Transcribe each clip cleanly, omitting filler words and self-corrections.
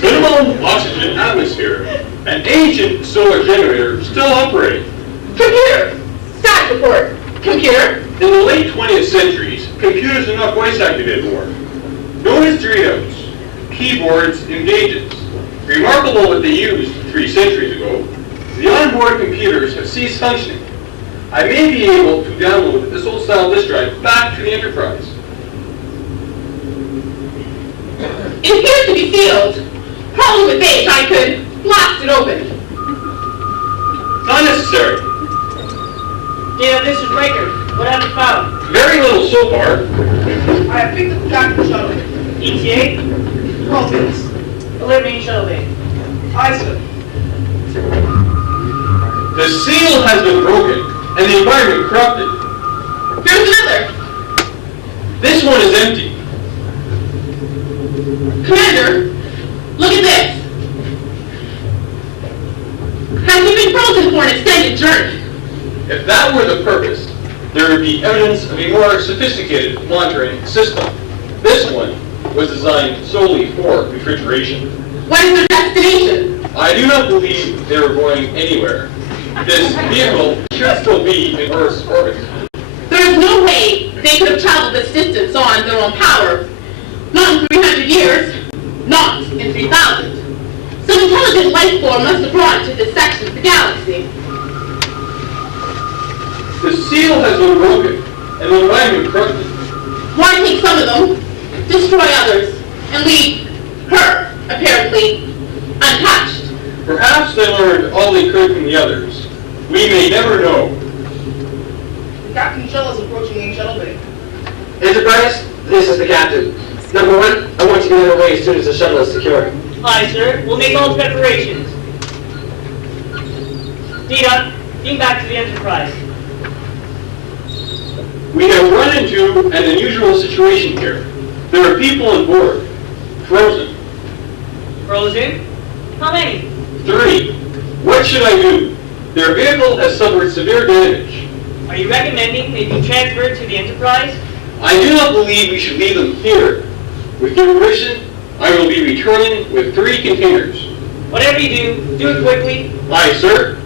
Minimum oxygen atmosphere. An ancient solar generator still operating. Computer! Status report! Computer! In the late 20th centuries, computers are not voice activated more. No history outs, keyboards, and gauges. Remarkable what they used 3 centuries ago, the onboard computers have ceased functioning. I may be able to download this old style disk drive back to the Enterprise. It appears to be sealed. Problem with H, I could blast it open. Not necessary. Data, this is Raker. What have you found? Very little so far. I have picked up the docking shuttle. ETA? 12 minutes. Eliminating shuttle bay. Aye, sir. The seal has been broken and the environment corrupted. Here's another. This one is empty. Commander, look at this. Has he been frozen for an extended journey? If that were the purpose, there would be evidence of a more sophisticated monitoring system. This one was designed solely for refrigeration. What is their destination? I do not believe they are going anywhere. This vehicle should still be in Earth's orbit. There is no way they could have traveled this distance on their own power. Not in 300 years. Not in 3,000. Some intelligent life form must have brought it to this section of the galaxy. The seal has been broken and the environment corrupted. Why take some of them, destroy others, and leave her, apparently, untouched? Perhaps they learned all they could from the others. We may never know. The captain's shuttle is approaching main shuttle bay. Enterprise, this is the captain. Number 1, I want you to get underway as soon as the shuttle is secure. Aye, sir. We'll make all preparations. Data, beam back to the Enterprise. We have run into an unusual situation here. There are people on board, frozen. Frozen? How many? 3. What should I do? Their vehicle has suffered severe damage. Are you recommending they be transferred to the Enterprise? I do not believe we should leave them here. With your permission, I will be returning with 3 containers. Whatever you do, do it quickly. Aye, sir.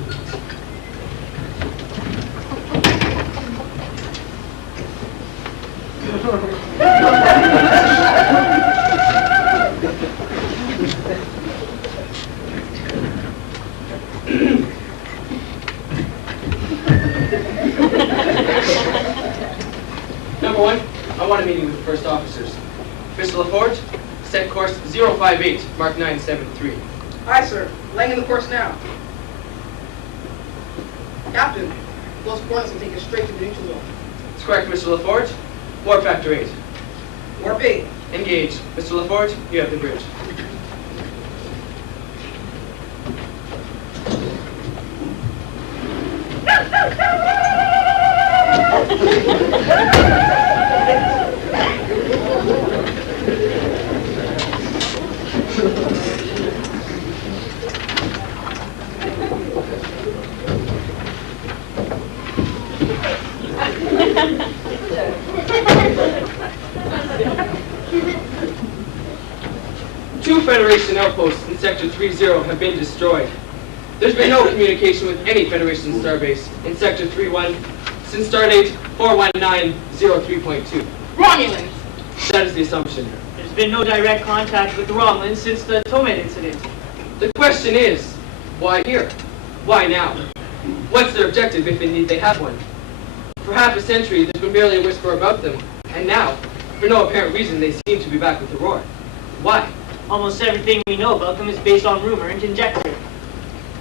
Number 1, I want a meeting with the first officers. Mr. LaForge, set course 058, Mark 973. Aye, sir. Laying in the course now. Captain, those coordinates will take us straight to the neutral zone. That's correct, Mr. LaForge. Warp factor 8. Warp 8. Engage. Mr. LaForge, you have the bridge. Two Federation outposts in Sector 30 have been destroyed. There's been no communication with any Federation starbase in Sector 31 since stardate 41903.2. Romulans. That is the assumption. There's been no direct contact with the Romulans since the Tomed incident. The question is, why here? Why now? What's their objective if indeed they have one? For half a century, there's been barely a whisper about them, and now, for no apparent reason, they seem to be back with Aurora. Why? Almost everything we know about them is based on rumor and conjecture.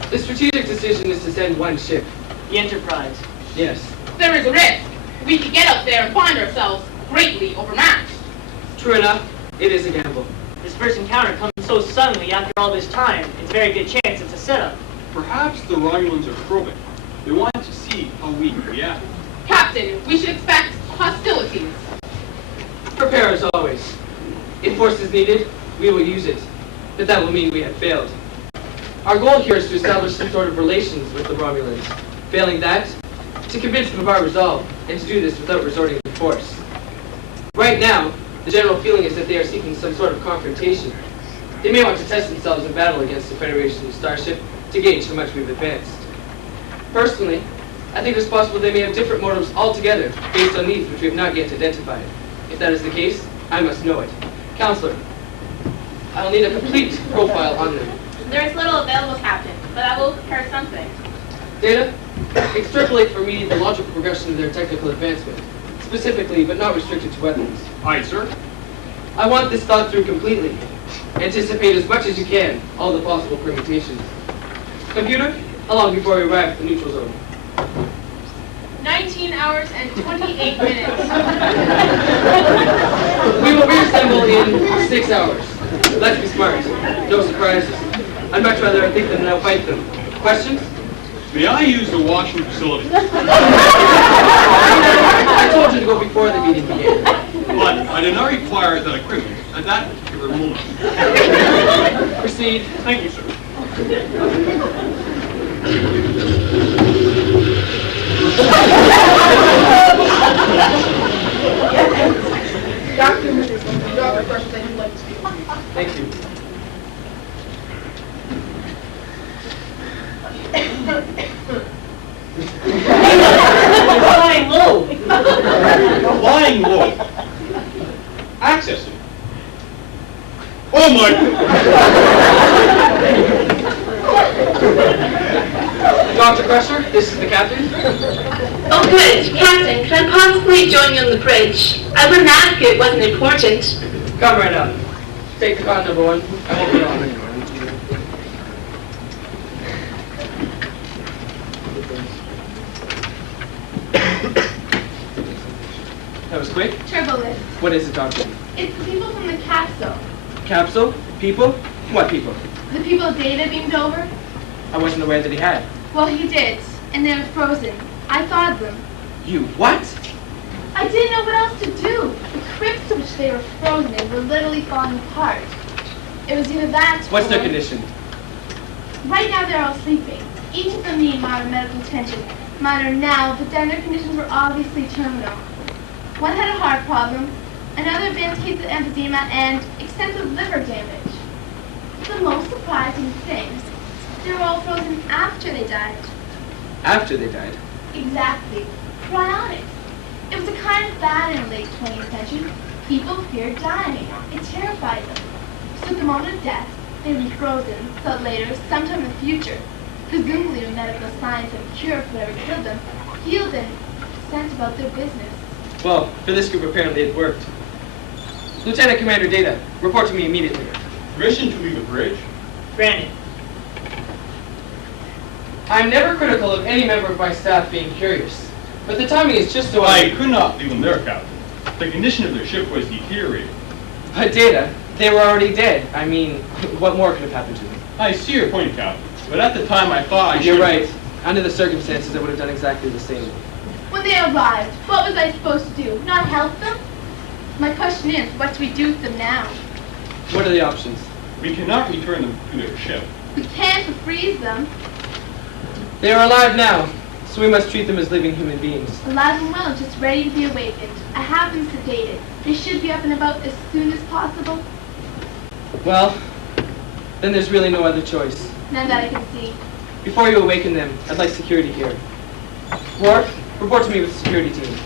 The strategic decision is to send one ship. The Enterprise. Yes. There is a risk. We could get up there and find ourselves greatly overmatched. True enough, it is a gamble. This first encounter comes so suddenly after all this time, it's a very good chance it's a setup. Perhaps the Romulans are probing. They want to see how we react. Captain, we should expect hostilities. Prepare as always. If force is needed, we will use it. But that will mean we have failed. Our goal here is to establish some sort of relations with the Romulans. Failing that, to convince them of our resolve, and to do this without resorting to force. Right now, the general feeling is that they are seeking some sort of confrontation. They may want to test themselves in battle against the Federation starship to gauge how much we've advanced. Personally, I think it's possible they may have different motives altogether based on needs which we have not yet identified. If that is the case, I must know it. Counselor, I'll need a complete profile on them. There is little available, Captain, but I will prepare something. Data, extrapolate for me the logical progression of their technical advancement, specifically but not restricted to weapons. Aye, sir. I want this thought through completely. Anticipate as much as you can all the possible permutations. Computer, how long before we arrive at the neutral zone? 19 hours and 28 minutes. We will reassemble in 6 hours. Let's be smart. No surprises. I'd much rather think them than outfight them. Questions? May I use the washroom facility? I told you to go before the meeting began. But I did not require that equipment at that particular moment. Proceed. Thank you, sir. Dr. Withers, there are questions that you'd like to speak. Thank you. Flying low. Flying low. Accessing. Oh my! Dr. Crusher, this is the captain. Oh good, Captain, could I possibly join you on the bridge? I wouldn't ask you, it wasn't important. Come right up. Take the con number 1. I won't be on anymore. That was quick. Turbolift. What is it, Doctor? It's the people from the capsule. Capsule? People? What people? The people Data beamed over? I wasn't aware that he had. Well, he did, and they were frozen. I thawed them. You what? I didn't know what else to do. The crypts to which they were frozen in were literally falling apart. It was either that What's their or- condition? Right now they're all sleeping. Each of them need modern medical attention. Mine are now, but then their conditions were obviously terminal. One had a heart problem, another advanced case of emphysema, and extensive liver damage. The most surprising thing, they were all frozen after they died. After they died. Exactly. Cryonics. It was a kind of fad in the late 20th century. People feared dying. It terrified them. So at the moment of death, they would be frozen, so that later, sometime in the future, presumably when medical science had a cure for whatever killed them, healed and sent about their business. Well, for this group apparently it worked. Lieutenant Commander Data, report to me immediately. Permission to leave the bridge? Granted. I'm never critical of any member of my staff being curious, but the timing is just so I could not leave them there, Captain. The condition of their ship was deteriorating. But Data, they were already dead. I mean, what more could have happened to them? I see your point, Captain. But at the time I thought I You're should... right. Under the circumstances, I would have done exactly the same. When they arrived, what was I supposed to do? Not help them? My question is, what do we do with them now? What are the options? We cannot return them to their ship. We can't freeze them. They are alive now, so we must treat them as living human beings. Alive and well, just ready to be awakened. I have them sedated. They should be up and about as soon as possible. Well, then there's really no other choice. None that I can see. Before you awaken them, I'd like security here. Worf, report to me with the security team.